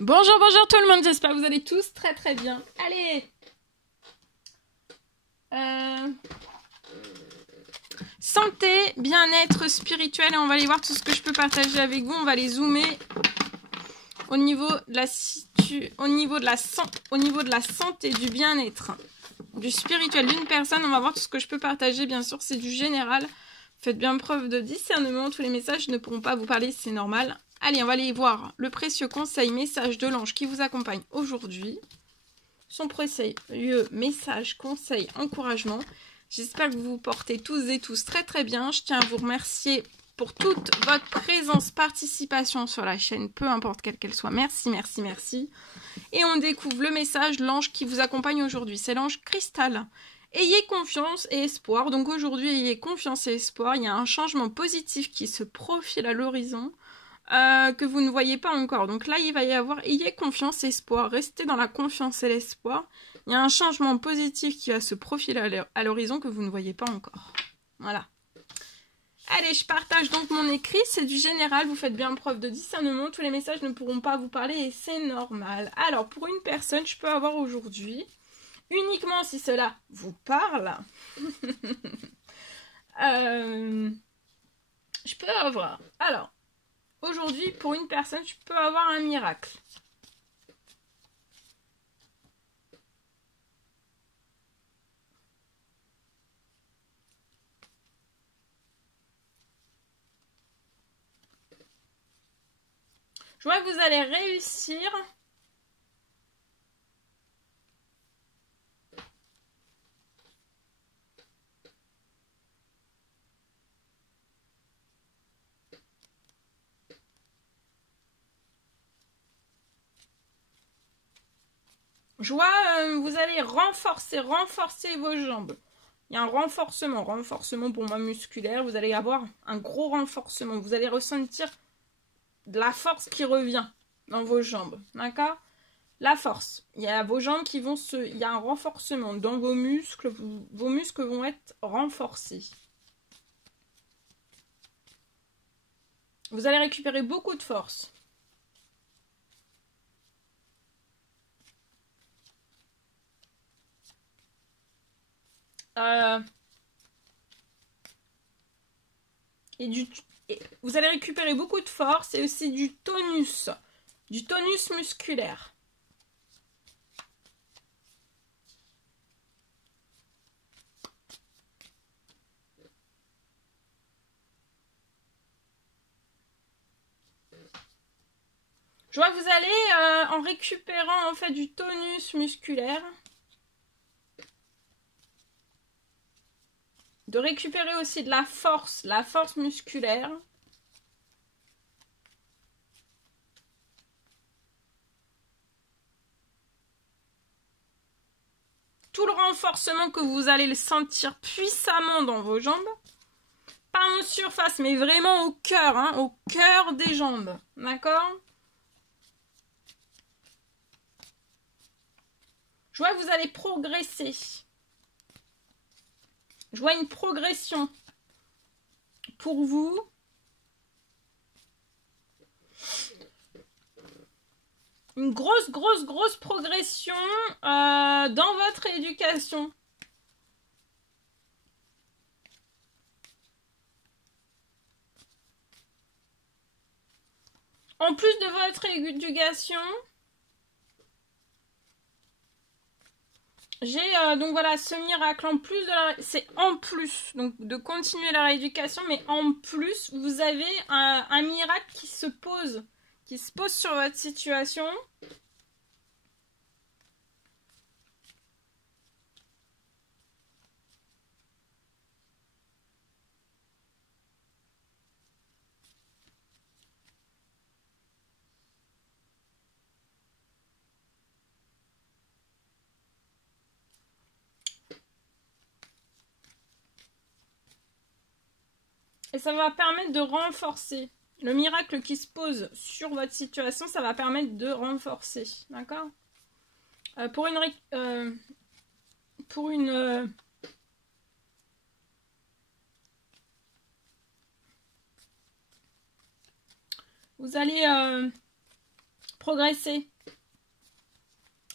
Bonjour, bonjour tout le monde, j'espère que vous allez tous très très bien. Allez Santé, bien-être spirituel, et on va aller voir tout ce que je peux partager avec vous. On va les zoomer au niveau de la santé, du bien-être, du spirituel d'une personne. On va voir tout ce que je peux partager, bien sûr, c'est du général. Faites bien preuve de discernement, tous les messages ne pourront pas vous parler, c'est normal. Allez, on va aller voir le précieux conseil, message de l'ange qui vous accompagne aujourd'hui. Son précieux message, conseil, encouragement. J'espère que vous vous portez tous et tous très très bien. Je tiens à vous remercier pour toute votre présence, participation sur la chaîne, peu importe quelle qu'elle soit. Merci, merci, merci. Et on découvre le message, l'ange qui vous accompagne aujourd'hui. C'est l'ange Cristal. Ayez confiance et espoir. Donc aujourd'hui, ayez confiance et espoir. Il y a un changement positif qui se profile à l'horizon. Que vous ne voyez pas encore. Donc là, il va y avoir, ayez confiance et espoir. Restez dans la confiance et l'espoir. Il y a un changement positif qui va se profiler à l'horizon que vous ne voyez pas encore. Voilà. Allez, je partage donc mon écrit. C'est du général. Vous faites bien preuve de discernement. Tous les messages ne pourront pas vous parler et c'est normal. Alors, pour une personne, je peux avoir aujourd'hui, uniquement si cela vous parle, je peux avoir... Alors, aujourd'hui, pour une personne, je peux avoir un miracle. Je vois que vous allez réussir. Je vois vous allez renforcer vos jambes. Il y a un renforcement pour moi musculaire. Vous allez avoir un gros renforcement. Vous allez ressentir de la force qui revient dans vos jambes. D'accord ? La force. Il y a vos jambes qui vont se... Il y a un renforcement dans vos muscles. Vos muscles vont être renforcés. Vous allez récupérer beaucoup de force. Vous allez récupérer beaucoup de force et aussi du tonus musculaire. Je vois que vous allez, en récupérant en fait du tonus musculaire, de récupérer aussi de la force musculaire. Tout le renforcement que vous allez le sentir puissamment dans vos jambes. Pas en surface, mais vraiment au cœur, hein, au cœur des jambes. D'accord ? Je vois que vous allez progresser. Je vois une progression pour vous. Une grosse progression dans votre éducation. En plus de votre éducation, j'ai donc voilà ce miracle en plus de c'est en plus donc de continuer la rééducation, mais en plus vous avez un miracle qui se pose sur votre situation. Et ça va permettre de renforcer. Le miracle qui se pose sur votre situation, ça va permettre de renforcer. D'accord ? Vous allez progresser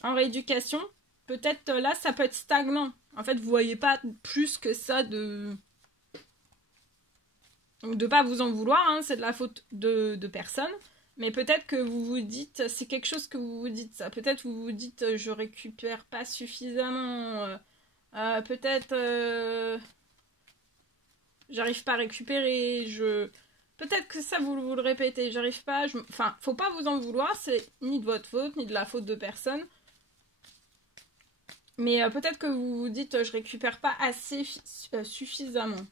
en rééducation. Peut-être là, ça peut être stagnant. En fait, vous voyez pas plus que ça de... Donc, de pas vous en vouloir, hein, c'est de la faute de personne. Mais peut-être que vous vous dites, c'est quelque chose que vous vous dites ça. Peut-être vous vous dites, je récupère pas suffisamment. Peut-être, j'arrive pas à récupérer. Peut-être que ça, vous le répétez. J'arrive pas. Enfin, faut pas vous en vouloir. C'est ni de votre faute, ni de la faute de personne. Mais peut-être que vous vous dites, je récupère pas assez suffisamment.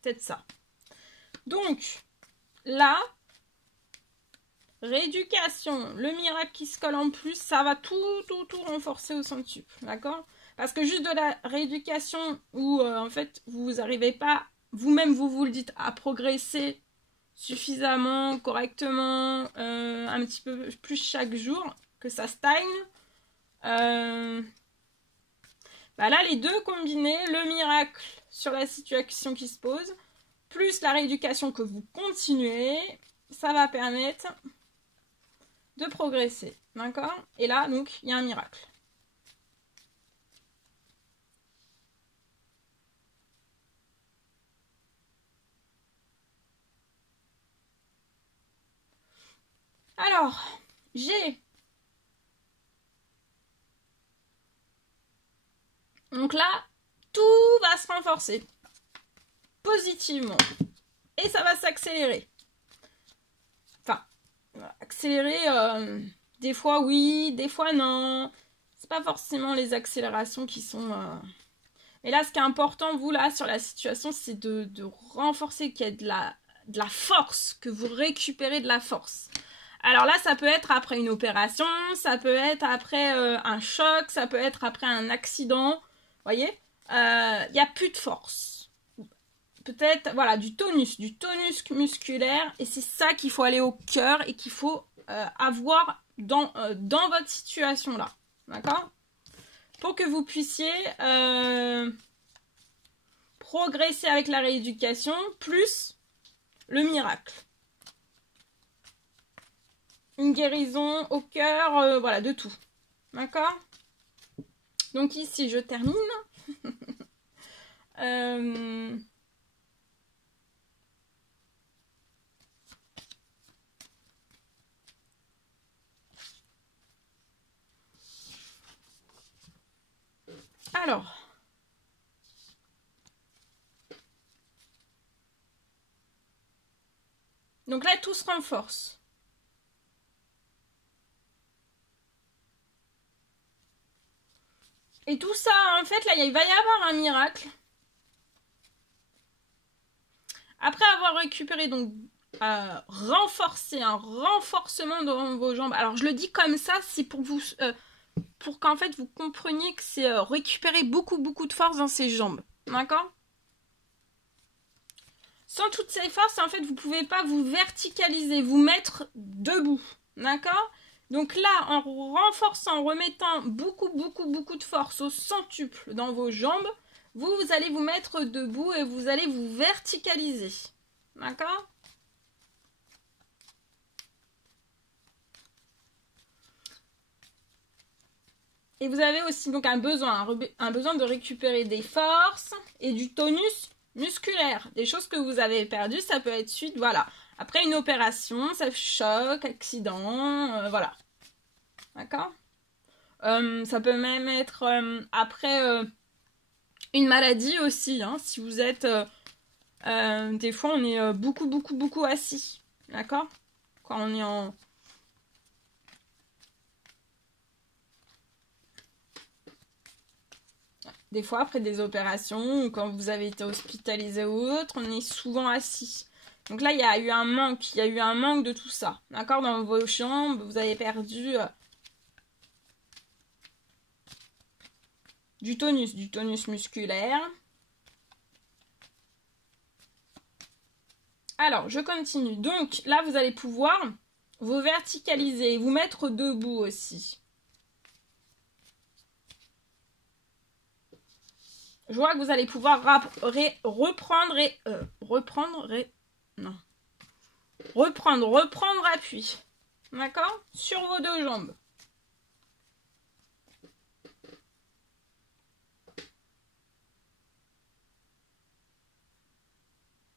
Peut-être ça. Donc, là, rééducation, le miracle qui se colle en plus, ça va tout renforcer au centuple, d'accord? Parce que juste de la rééducation où, en fait, vous n'arrivez pas, vous-même, vous le dites, à progresser suffisamment, correctement, un petit peu plus chaque jour, que ça stagne, bah là, les deux combinés, le miracle sur la situation qui se pose, plus la rééducation que vous continuez, ça va permettre de progresser, d'accord? Et là, donc, il y a un miracle. Alors, j'ai... Donc là, tout va se renforcer positivement. Et ça va s'accélérer. Enfin, accélérer, des fois oui, des fois non. C'est pas forcément les accélérations qui sont... Mais là, ce qui est important, vous, là, sur la situation, c'est de renforcer, qu'il y ait de la force, que vous récupérez de la force. Alors là, ça peut être après une opération, ça peut être après un choc, ça peut être après un accident. Vous voyez, il n'y a plus de force. Peut-être, voilà, du tonus musculaire. Et c'est ça qu'il faut aller au cœur et qu'il faut avoir dans votre situation là. D'accord ? Pour que vous puissiez progresser avec la rééducation, plus le miracle. Une guérison au cœur, voilà, de tout. D'accord ? Donc ici, je termine. Alors. Donc là, tout se renforce. Et tout ça, en fait, là, il va y avoir un miracle. Après avoir récupéré, donc, renforcer, un renforcement dans vos jambes. Alors, je le dis comme ça, c'est pour vous, pour qu'en fait, vous compreniez que c'est récupérer beaucoup de force dans ses jambes. D'accord ? Sans toutes ces forces, en fait, vous ne pouvez pas vous verticaliser, vous mettre debout. D'accord ? Donc là, en renforçant, en remettant beaucoup de force au centuple dans vos jambes, vous allez vous mettre debout et vous allez vous verticaliser. D'accord ? Et vous avez aussi donc un besoin de récupérer des forces et du tonus musculaire. Des choses que vous avez perdues, ça peut être suite, voilà. Après une opération, ça choc, accident, voilà. D'accord ? Ça peut même être après une maladie aussi. Hein, si vous êtes... des fois, on est beaucoup assis. D'accord ? Quand on est en... Des fois, après des opérations, ou quand vous avez été hospitalisé ou autre, on est souvent assis. Donc là, il y a eu un manque de tout ça. D'accord ? Dans vos jambes, vous avez perdu du tonus musculaire. Alors, je continue. Donc, là, vous allez pouvoir vous verticaliser, vous mettre debout aussi. Je vois que vous allez pouvoir reprendre. Non. reprendre appui. D'accord? Sur vos deux jambes.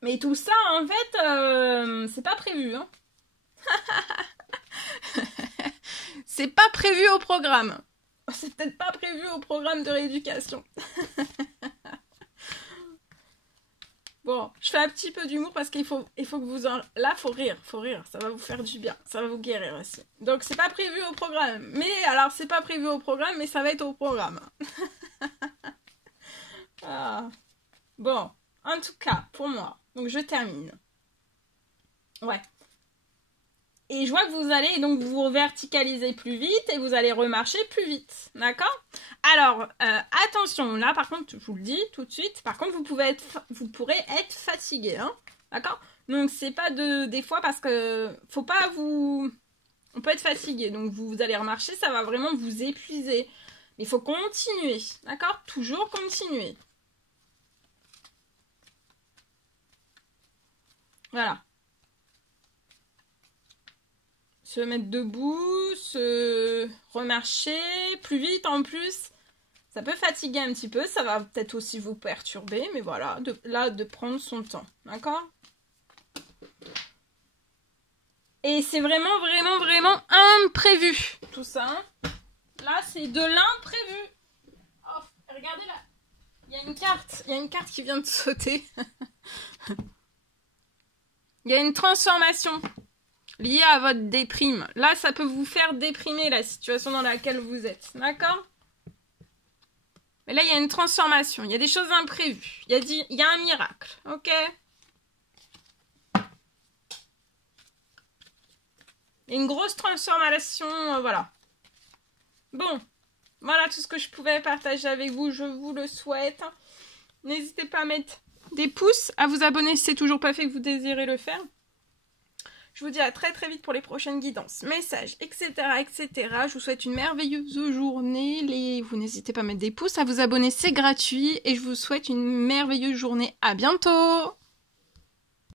Mais tout ça, en fait, c'est pas prévu. Hein. C'est pas prévu au programme. C'est peut-être pas prévu au programme de rééducation. Bon, je fais un petit peu d'humour parce qu'il faut que vous en... Là, faut rire, ça va vous faire du bien, ça va vous guérir aussi. Donc, c'est pas prévu au programme. Mais, alors, c'est pas prévu au programme, mais ça va être au programme. Ah. Bon, en tout cas, pour moi, donc je termine. Ouais. Et je vois que vous allez donc vous verticaliser plus vite et vous allez remarcher plus vite. D'accord? Alors, attention, là par contre, je vous le dis tout de suite, par contre, vous pourrez être fatigué. Hein? D'accord? Donc, c'est pas des fois parce que faut pas vous... On peut être fatigué, donc vous allez remarcher, ça va vraiment vous épuiser. Mais il faut continuer. D'accord? Toujours continuer. Voilà. Se mettre debout, se remarcher plus vite en plus. Ça peut fatiguer un petit peu, ça va peut-être aussi vous perturber, mais voilà, de prendre son temps, d'accord? Et c'est vraiment, vraiment, vraiment imprévu, tout ça. Hein. Là, c'est de l'imprévu. Oh, regardez là, il y a une carte qui vient de sauter. Il y a une transformation liée à votre déprime. Là, ça peut vous faire déprimer la situation dans laquelle vous êtes. D'accord? Mais là, il y a une transformation. Il y a des choses imprévues. Il y a un miracle. Ok? Une grosse transformation. Voilà. Bon. Voilà tout ce que je pouvais partager avec vous. Je vous le souhaite. N'hésitez pas à mettre des pouces, à vous abonner si c'est toujours pas fait que vous désirez le faire. Je vous dis à très très vite pour les prochaines guidances, messages, etc. etc. Je vous souhaite une merveilleuse journée. Vous n'hésitez pas à mettre des pouces, à vous abonner, c'est gratuit. Et je vous souhaite une merveilleuse journée. À bientôt!